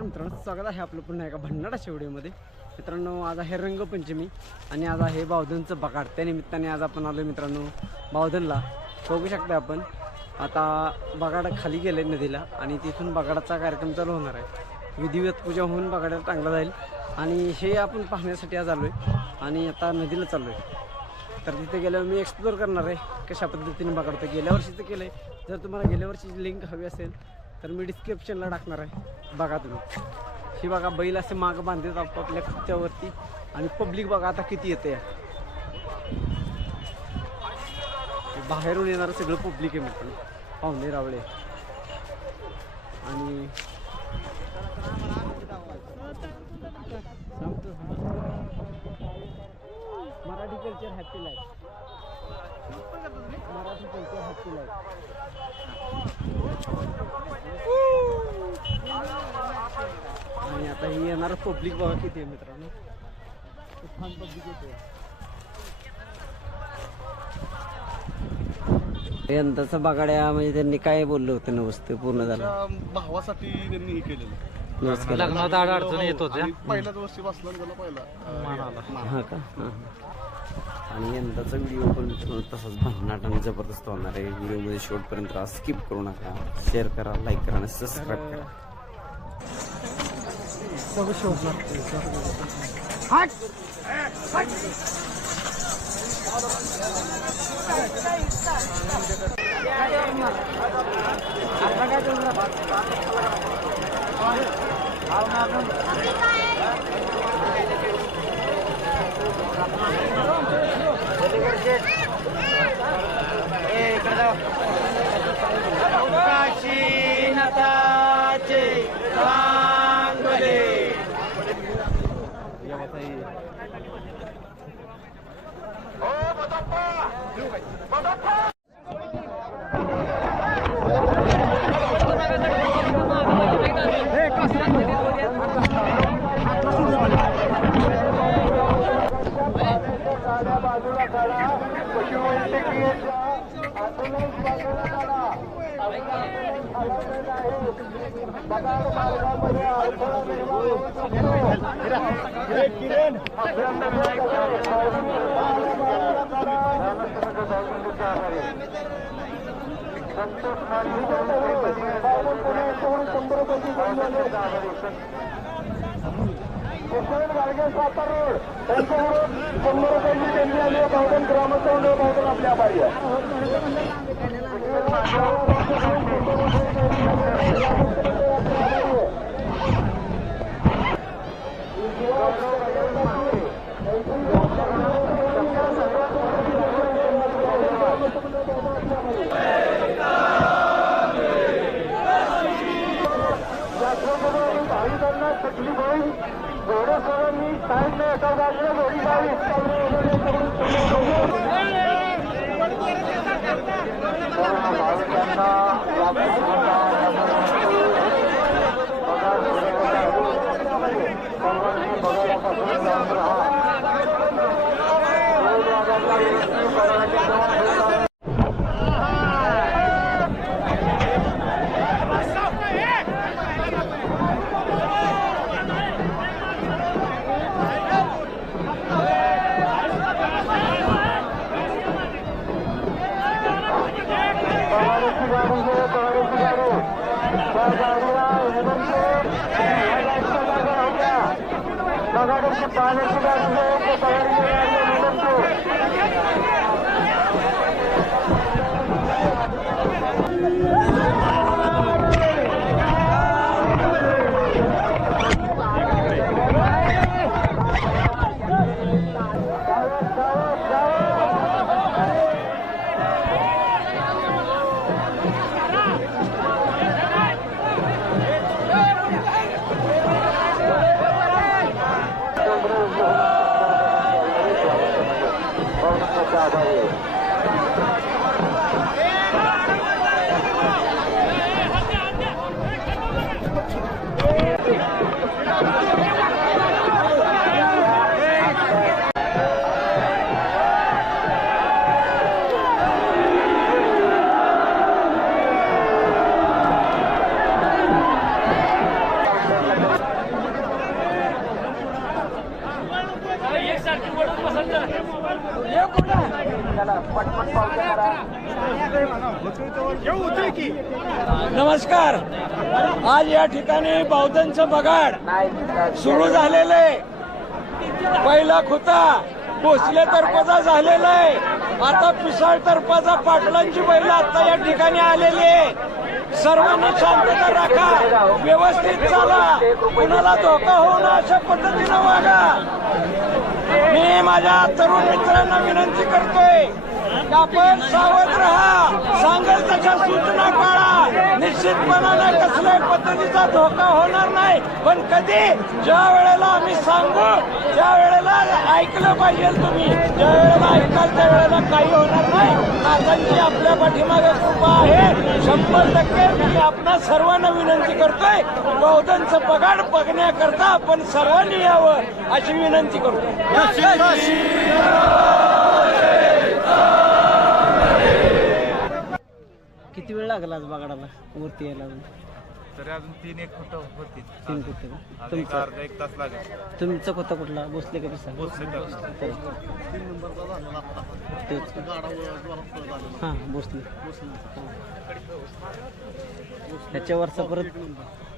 नमस्कार मित्रांनो स्वागत आहे आपलं पुन्हा एका भंडारा शेवडीमध्ये मित्रांनो आज आहे रंगपंचमी आणि आज आहे बावधनचं बगाड त्या निमित्ताने आज आपण आलो मित्रांनो बावधनला बघू शकता आपण. आता बगाड खाली गेले नदीला आणि तिथून बगाडाचा कार्यक्रम चालू होणार आहे. विधिवत पूजा होऊन बगाड्याला टांगला जाईल. आणि हे आपण पाहण्यासाठी आज आलो आहे आणि आता नदीला चाललो आहे तर तिथे गेल्यावर मी एक्सप्लोर करणार आहे कशा पद्धतीने बगाडतो गेल्या वर्षीचं केलं आहे जर तुम्हाला गेल्या वर्षीची लिंक हवी असेल तर मी डिस्क्रिप्शनला टाकणार आहे. बघा तुम्ही. ही बघा बैल असे मागं बांधतात आपापल्या खच्च्यावरती आणि पब्लिक बघा आता किती येते बाहेरून येणारं सगळं पब्लिक आहे म्हटलं. पाहुणे रावळे. आणि सांगतो Marathi culture happy life Marathi culture happy life आणि आता ही येणार पब्लिक बघा किती आहे मित्रांनो. छान पब्लिक येते यंदाचा बगाड्या म्हणजे त्यांनी काय बोललं होतं नमस्ते पूर्ण झालं? भावासाठी त्यांनी हे केलेलं. नमस्कार. लग्नात आड अडचणी येत होत्या. पहिल्याच वर्षी बसला पहिला हा का? हा. आणि यंदाचा व्हिडिओ पण तसाच भन्नाट आणि जबरदस्त होणार आहे. व्हिडिओमध्ये शेवटपर्यंत स्किप करू नका. शेअर करा लाईक करा आणि सबस्क्राईब करा. Yeah. रोड त्यांच्याकडून शंभर रुपयाची त्यांनी आली आहे भावधन ग्रामस्थ आपल्या आभारी आहे नमस्कार. आज या ठिकाणी बौद्धांचं बगाड सुरू झालेलं आहे. पहिला खुता भोसले तर्फाचा झालेला आहे. आता पिसाळ तर्फाचा पाटलांची बैल आता या ठिकाणी आलेली आहे. सर्वांना शांतता राखा. व्यवस्थित चाला. कुणाला धोका होणं अशा पद्धतीनं वागा. मी माझ्या तरुण मित्रांना विनंती करतोय. आपण सावध राहा. सांगेल त्याच्या सूचना पाळा निश्चितपणाने कसल्याही पद्धतीचा धोका होणार नाही. पण कधी? ज्या वेळेला आम्ही सांगू त्या वेळेला ऐकलं पाहिजे तुम्ही. ज्या वेळेला ऐकाल त्या वेळेला काही होणार नाही. नाथांची आपल्या पाठीमागे कृपा आहे. शंभर टक्के मी आपणा सर्वांना विनंती करतोय बौद्धांचं पगाड बघण्याकरता आपण सर्वांनी यावं अशी विनंती करतो किती वेळ लागला आज बगाडाला वरती यायला अजून? तरी अजून तीन एक फुट होती. तीन फुट. तुमचा? अर्धा एक तास लागेल. तुमचा कोणता कुठला? बसले का पिसा तेच. हां बसले. बसण्याचा. त्याच्यावरचा परत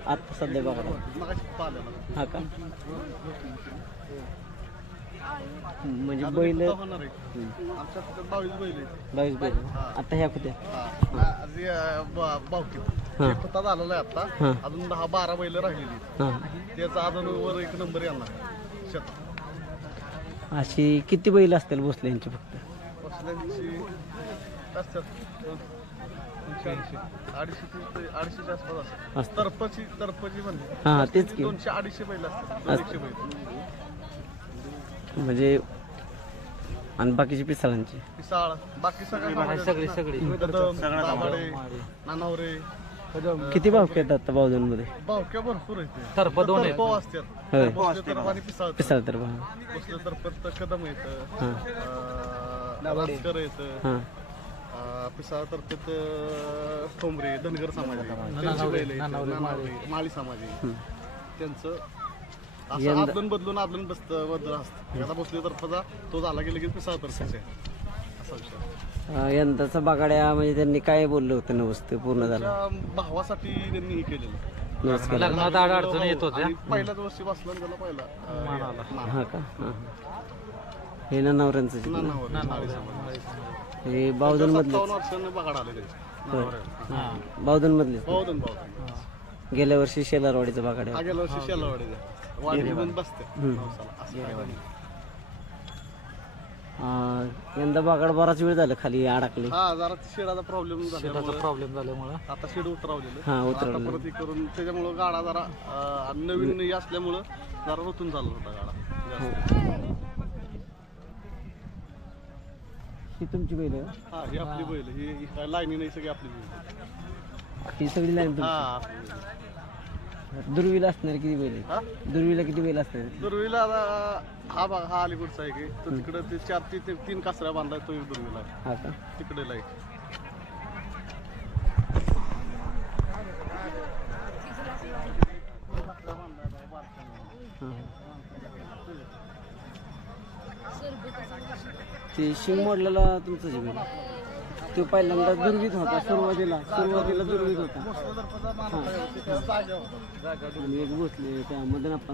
आता सध्या बघा हा का? म्हणजे बैल आता होणार आहे. आमच्या तिकडे बावीस बैल आहेत. बावीस बैल. आता ह्या कुठे हा. आधी, अं, ब- बावकीत हा. एक होता झालेला आहे हा. आता अजून दहा बारा बैल राहिलेली हां. त्याचा अजून वर एक नंबर येणार शेतात. अशी किती बैल असतील भोसले यांची फक्त? बसल्यांची असतात. दोन- दोनशे अडीचशे अडीचशे ते अडीचशेच्या आसपास असतात. असतात. तरपची तरपची म्हणजे. हां तेच की. दोनशे अडीचशे बैल असतात. दोन एकशे बैल. म्हणजे आणि बाकीची पिसाळांची. पिसाळ बाकी सगळी सगळी दाभाडे नानावरे. किती भाव येतात आता बावधनमध्ये बावक्या भरपूर आहेत. तरप दोन असतात. होय. बसले तर आणि पिसाळ पिसाळ तर भाव बसले तर परत कदम येतं हां. राजकर येतं हां. अं, पिसाळ तर ठोंबरे धनगर समाज आहे. त्यांची बैल आहेत. नानावरे, माळी. समाज आहे. त्यांचं असं यंदा- आदलून बदलून आदलून बसत बदल असतं. बसले तर्फाचा तो झाला की लगेच पिसाळ तर्फाचा आहे असा विषय. अं, यंदाचा बगाड्या म्हणजे त्यांनी काय बोललं होतं नवस्ते पूर्ण झालं? त्या भावासाठी त्यांनी हे केलेलं. नमस्कार. लग्नात अडचण येत होत्या. पहिल्याच वर्षी बसला त्याला पहिला अं. हा का? हां हे. ना नवऱ्यांचं. नानावर. हे बावधन मधले सत्तावन्न वर्षांनी बघाड आले त्याचे बावधन मधले भाऊ गेल्या वर्षी शेलारवाडीचा बगाड्या हा गेल्या वर्षी शेलावाडीचा यंदा बगाड बराच वेळ झालं खाली अडकले. हा जरा शेडाचा प्रॉब्लेम झाल्यामुळे. प्रॉब्लेम झाल्यामुळे. आता शेड उतरवलेलं. हा आता उतरवलं परत हे करून त्याच्यामुळं गाडा जरा अं, नवीन हे असल्यामुळं जरा ऋतून चालला होता गाडा. जास्त. ही तुमची बैल आहे हा ही आपली बैल ही ही लाईनी नाही सगळी आपली बैल? ही सगळी लाईन हा तुमची. आपली बैल. दुर्वीला असणार किती बैल हा? दुर्वीला किती बैल असणार दुर्वीला आता हा बघ हा अलीकडचा आहे. की तो तिकडे ते चार ते ते तीन कासऱ्या बांधलाय तो एक दुर्वीला आहे. हा का? तिकडे लाइट हां ते मोडलेला तुमचं जे बैल तो पहिल्यांदा दुर्वीत होता सुरुवातीला सुरुवातीला दुर्वीत होता. आणि एक बसले त्या मदन होता.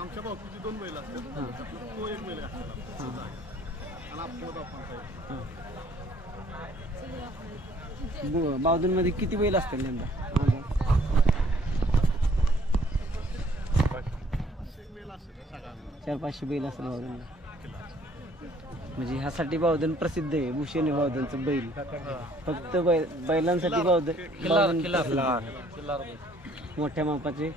आमच्या बापूची दोन बैल असतात. तो एक बैल असतात आणि आपलं बापांचा एक. बावधनमध्ये किती बैल असतील यंदा? चार पाचशे बैल असेल बावधनला. म्हणजे ह्यासाठी बावधन प्रसिद्ध आहे भूषण बावधनचं बैल. फक्त बैल बैलांसाठी बावधन. मोठ्या मापाचे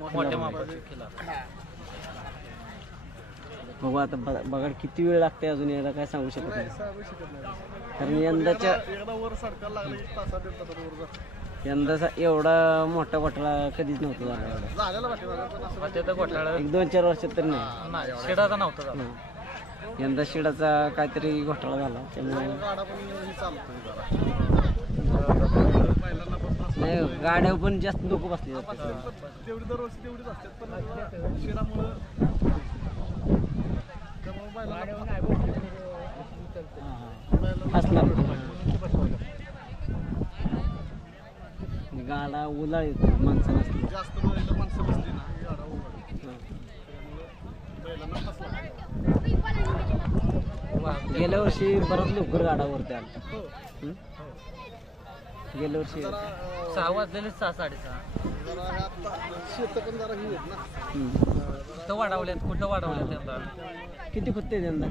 बघू आता ब- बघा किती वेळ लागते अजून यायला काय सांगू शकत नाही. कारण यंदाच्या. यंदाचा एवढा मोठा घोटाळा कधीच नव्हता झाला एक दोन चार वर्षात तर नाही. नव्हता. यंदा शिडाचा काहीतरी घोटाळा झाला त्यामुळे पण नाही गाड्या पण जास्त लोक बसले जातात. असणार गाडा उलाळ येतो माणसं नसली जास्त माणसं बसली ना ही गाडा उघड त्यामुळं बैलांना फसला गेल्या वर्षी बरंच लवकर गाडा वरती आला हो. हं? गेल्या वर्षी सहा वाजलेले सहा साडेसहा. जरा हे आता शेत पण जरा ही आहेत ना. हं. कुठं वाढवल्यात कुठं वाढवल्यात त्यांना किती खुत्ते यंदा?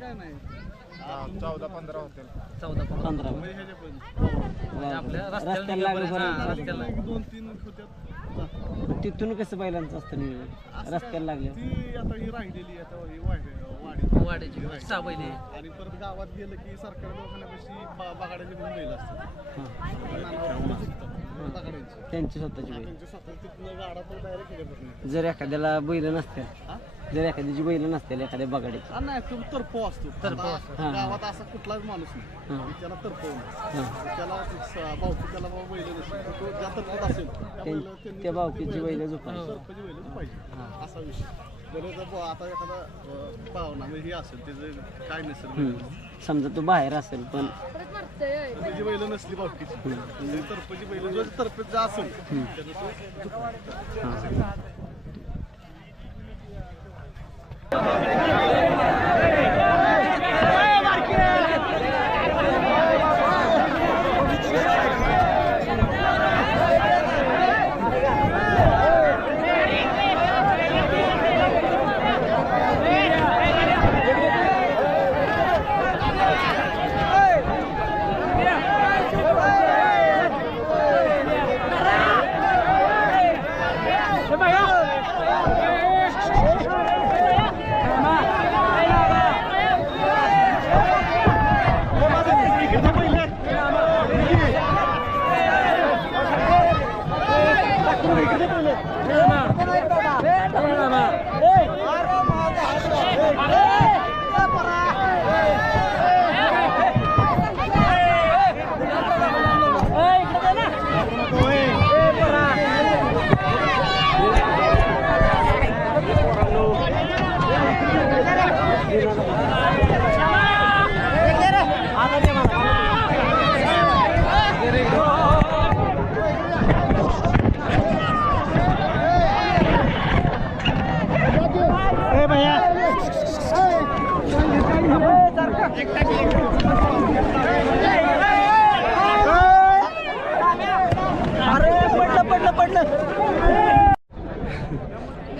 नाही. चौदा पंधरा होतील. चौदा पंधरा. पंधरा. म्हणजे आपल्या रस्त्याला रस्त्याला लागलं हा, रस्त्याला. एक दोन तीन होत्यात तिथून कसं बैलांचं असतं नियोजन? रस्त्याला लागले. ती आता ही राहिलेली आता ही वाढ- वाढी वाड्याची सहा बैले आणि परत गावात गेलं की सरकारी दवाखान्यापाशी बा- बागाड्याचे दोन बैल असतात. बागाड्यांची. त्यांची स्वतःची बैल. त्यांच्या स्वतः तिथनं गाडा तो डायरेक्ट जर एखाद्याला बैल नसतील हा? जर एखाद्याची बैल नसतील एखाद्या बगाडीची हा, नाही तो तरफो असतो. तरफो आता असतो. हा. गावात असा कुठलाच माणूस नाही. त्याला तरफो हां. त्याला स- भावकी त्याला बाबा बैल नसेल तर तो ज्या तरफात असेल त्या बैल- त्यां- त्यांनी त्या ती भावकीची बैलं- झोपायची बैलच पाहिजे. असा विषय. आता एखादा पाहुणा म्हणजे हे असेल त्याचं काय नसेल. समजा तो बाहेर असेल पण बैल नसली भावकीची म्हणजे तरफाची बैल जो तरफे जे असेल त्याचं तो झुकतो.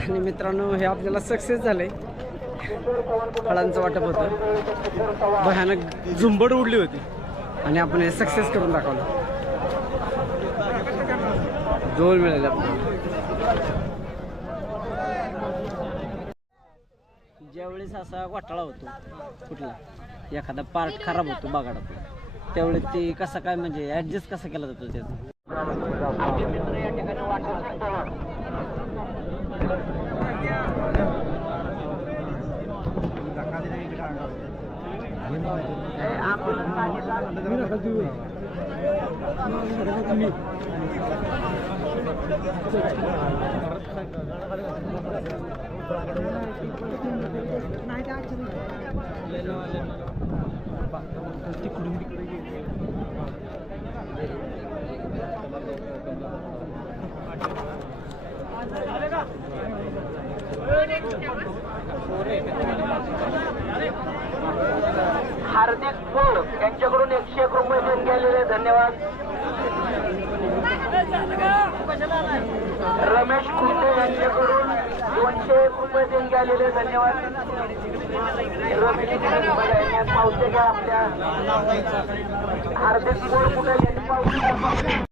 आणि मित्रांनो हे आपल्याला सक्सेस झालंय. फळांचं वाटप होतं. भयानक झुंबड उडली होती. आणि आपण हे सक्सेस करून दाखवलं. जोर मिळाले. आपल्याला ज्यावेळेस असा घोटाळा होतो कुठला एखादा पार्ट खराब होतो बगाडाचा त्यावेळेस ते कसं काय म्हणजे ॲडजस्ट कसा केला जातो त्याचा? तिकडून हार्दिक पोळ यांच्याकडून एकशे एक रुपये घेऊन गेलेले धन्यवाद. रमेश कुंडे यांच्याकडून दोनशे एक रुपये देऊन गेलेले धन्यवाद. रमेश कुंटे पावते घ्या आपल्या. हार्दिक पोळ कुठे यांनी पावते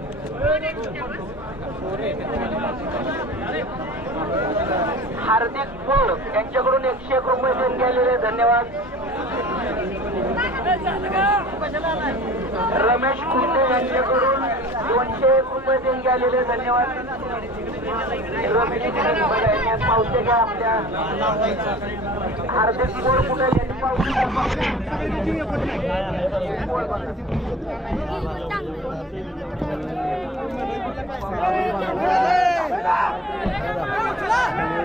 हार्दिक पोळ यांच्याकडून एकशे एक रुपये देऊन गेलेले. धन्यवाद. रमेश कुंटे यांच्याकडून दोनशे एक रुपये देऊन गेलेले. धन्यवाद. रमेश कुंटे बघा, यांनी पावते का आपल्या? हार्दिक बोर कुठे? यांनी पावते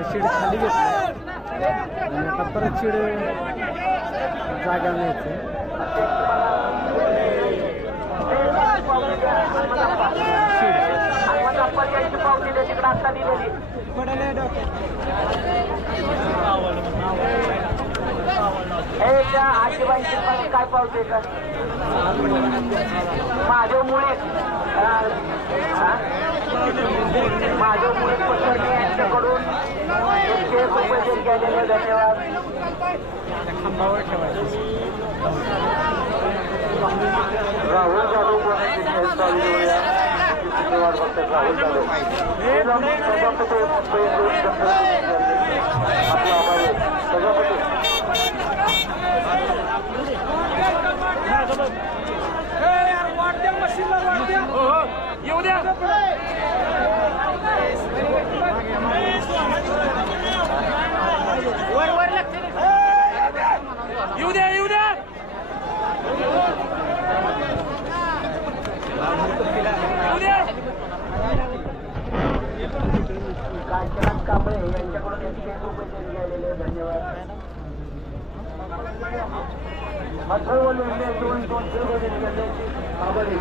शिड खाली घेतली आणि आता परत शिड जागा मिळते पावती हे त्या काय पावते का माझ्या मुळे माझ्या मुळे पसरणे यांच्याकडून. एकशे एक रुपये धन्यवाद. राहुल जाधव कोणाची चालू करूया किती वाट बघतात राहुल जाधव. प्रजापती आपला आभार आहे. प्रजापती काशीनाथ कांबळे यांच्याकडून एकशे एक रुपये देऊन गेलेले धन्यवाद. अथर्व लोंढे दोन दोनशे रुपये आभारी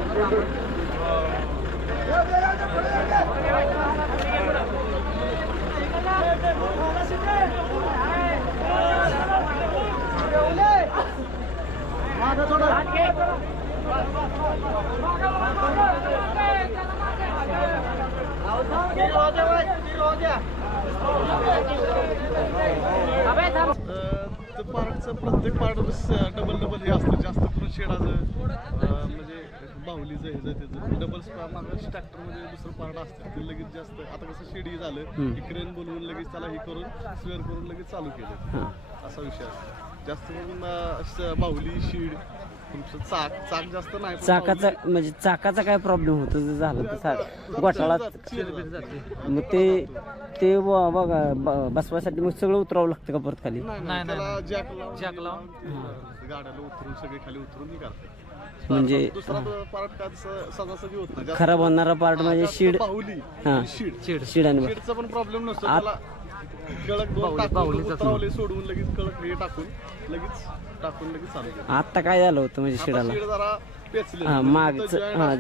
तर पार्टचं प्रत्येक पार्ट डबल डबल हे असतं जास्त करून शेडाचं अं, म्हणजे बाहुलीचं हे त्याचं डबल मागं ट्रॅक्टरमध्ये दुसरं पार्ट असतं. ते लगेच जास्त आता कसं शेडी झालं क्रेन बोलवून लगेच त्याला हे करून स्वेअर करून लगेच चालू केलं. असा विषय असतो. जास्त करून बाहुली शीड तुमचं चाक चाक जास्त नाही चाकाचा म्हणजे चाकाचा काय प्रॉब्लेम होतो? जर झालं तर गोठाळा मग ते ते बघा बसवायसाठी मग सगळं उतरावं लागतं का परत खाली? नाही, नाही, नाही, त्याला नाही. जॅक लावून जॅक लावून. ते गाड्याला उतरून सगळे खाली उतरून हे करतात म्हणजे दुसरा पार्ट होत नाही. खराब होणारा पार्ट म्हणजे शीड. हा. शीड. आणि शीडचा पण प्रॉब्लेम नसतो. आत- त्याला कळक दोन बाहुली- टाकून बाहुलीचाच उतरवले सोडून लगेच कळक हे टाकून लगेच टाकून लगेच चालू केलं. आता काय झालं होतं म्हणजे आता शिडाला? शीड जरा पेचले. हा, मागचं- हा.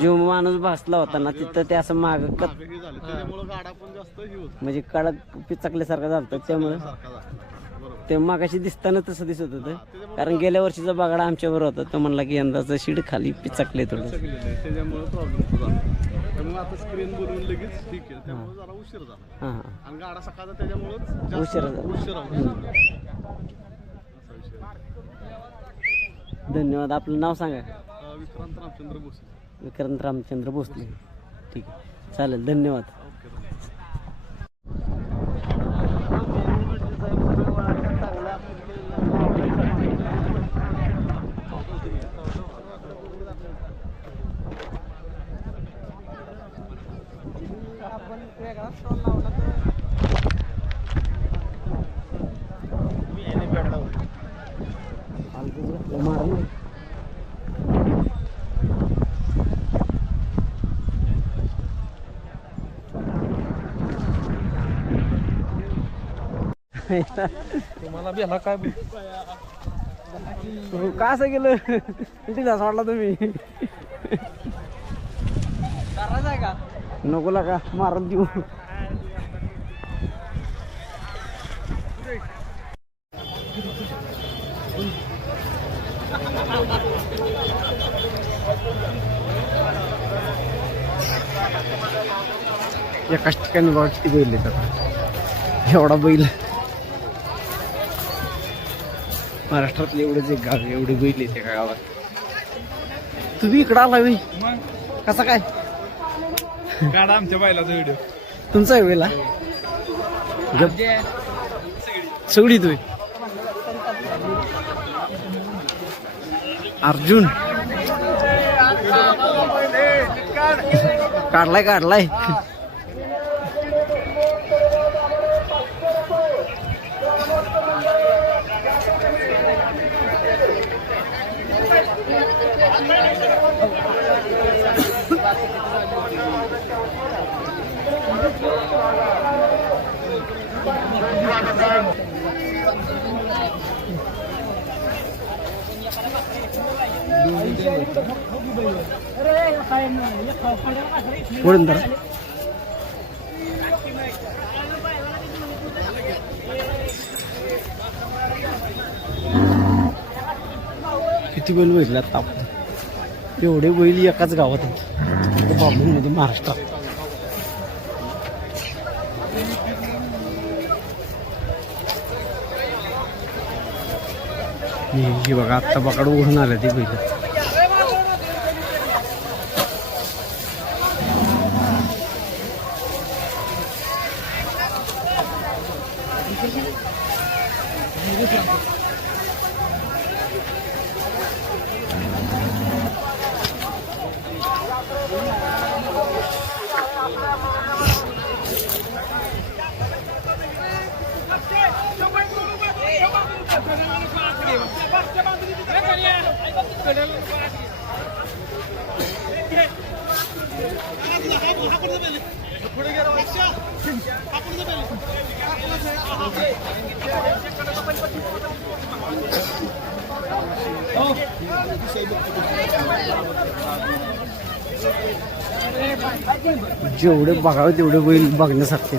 जो माणूस भासला होता ना तिथं ते असं माग कत मागं हे झालं. त्याच्यामुळे गाडा पण जास्त हे होत म्हणजे कडक पिचकल्यासारखं झालं होतं त्यामुळे सारखा झाला. बरोबर ते मागाशी दिसताना तसं दिसत होतं. कारण गेल्या वर्षीचा बागडा आमच्यावर होता. तो म्हणला की यंदाचं शिड खाली पिचकले थोडं आहे त्याच्यामुळे प्रॉब्लेम झाला. त्यामुळे आता स्क्रीन बोलवून लगेच ठीक केलं त्यामुळे जरा उशीर झाला. हां आणि गाडा सकाळचा त्याच्यामुळेच उशिरा झाला. उशीर असा विषय धन्यवाद. आपलं नाव सांगा. विक्रांत रामचंद्र भोसले. विक्रांत रामचंद्र भोसले. ठीक आहे. चालेल. धन्यवाद. तुम्हाला बेला काय हो, का असं गेलं किती तास वाटला तुम्ही? नको का मारून देऊ. एकाच ठिकाणी बघा किती बैल आता? एवढा बैल. महाराष्ट्रातले एवढेच एक गाव एवढे बैल येते का गावात. तुम्ही इकडं आला मी कसा काय? काढा आमच्या बैलाचा व्हिडिओ तुमचा आहे बैला सगळी तुम्ही अर्जुन. काढलाय काढलाय. पुढून तर किती बैल बघितले आता आपण? एवढे बैल एकाच गावात आहेत. बांबूमध्ये महाराष्ट्रात. ही बघा आत्ता पकड उघडून आहे ती बैल. जेवढे बघावं तेवढे होईल बघण्यासारखे